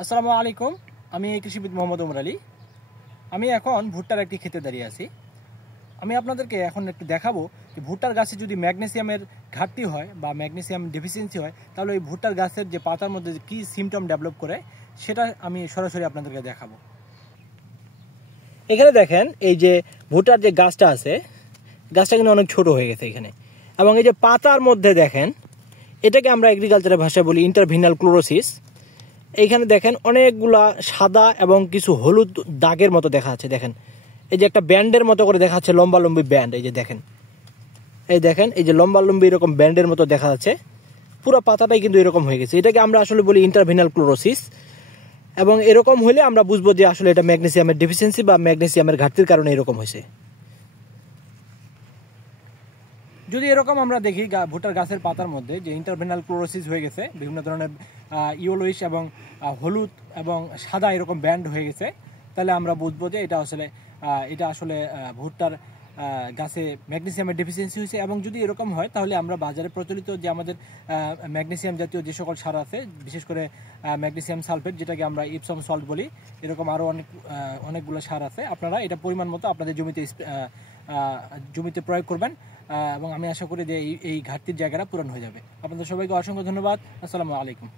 আসসালামু আলাইকুম। আমি কৃষিবিদ মোহাম্মদ ওমর আলী। আমি এখন ভুট্টার একটি ক্ষেতে দাঁড়িয়ে আছি। আমি আপনাদেরকে এখন একটু দেখাবো যে ভুট্টার গাছে যদি ম্যাগনেসিয়ামের ঘাটতি হয় বা ম্যাগনেসিয়াম ডেফিসিয়েন্সি হয়, তাহলে ওই ভুট্টার গাছের যে পাতার মধ্যে কী সিমটম ডেভেলপ করে সেটা আমি সরাসরি আপনাদেরকে দেখাবো। এখানে দেখেন, এই যে ভুট্টার যে গাছটা আছে, গাছটা কিন্তু অনেক ছোট হয়ে গেছে এখানে, এবং এই যে পাতার মধ্যে দেখেন, এটাকে আমরা এগ্রিকালচারের ভাষায় বলি ইন্টারভিনাল ক্লোরোসিস। এইখানে দেখেন অনেকগুলা সাদা এবং কিছু হলুদ দাগের মতো দেখা যাচ্ছে। দেখেন এই যে একটা ব্যান্ডের মতো করে দেখা যাচ্ছে, লম্বা লম্বি ব্যান্ড। এই যে দেখেন, এই যে লম্বা লম্বি এরকম ব্যান্ডের মতো দেখা যাচ্ছে। পুরো পাতাটাই কিন্তু এরকম হয়ে গেছে। এটাকে আমরা আসলে বলি ইন্টারভিনাল ক্লোরোসিস। এবং এরকম হলে আমরা বুঝবো যে আসলে এটা ম্যাগনেসিয়ামের ডেফিসিয়েন্সি বা ম্যাগনেসিয়ামের ঘাটতির কারণে এরকম হয়েছে। যদি এরকম আমরা দেখি ভুট্টার গাছের পাতার মধ্যে যে ইন্টারভেনাল ক্লোরোসিস হয়ে গেছে, বিভিন্ন ধরনের ইয়েলোইশ এবং হলুদ এবং সাদা এরকম ব্যান্ড হয়ে গেছে, তাহলে আমরা বুঝবো যে এটা আসলে ভুট্টার গাছে ম্যাগনেসিয়ামের ডেফিসিয়েন্সি হয়েছে। এবং যদি এরকম হয়, তাহলে আমরা বাজারে প্রচলিত যে আমাদের ম্যাগনেসিয়াম জাতীয় যে সকল সার আছে, বিশেষ করে ম্যাগনেসিয়াম সালফেট, যেটাকে আমরা ইপসম সল্ট বলি, এরকম আরও অনেকগুলো সার আছে। আপনারা এটা পরিমাণ মতো আপনাদের জমিতে প্রয়োগ করবেন, এবং আমি আশা করি যে এই ঘাটতির জায়গাটা পূরণ হয়ে যাবে। আপনাদের সবাইকে অসংখ্য ধন্যবাদ। আসসালামু আলাইকুম।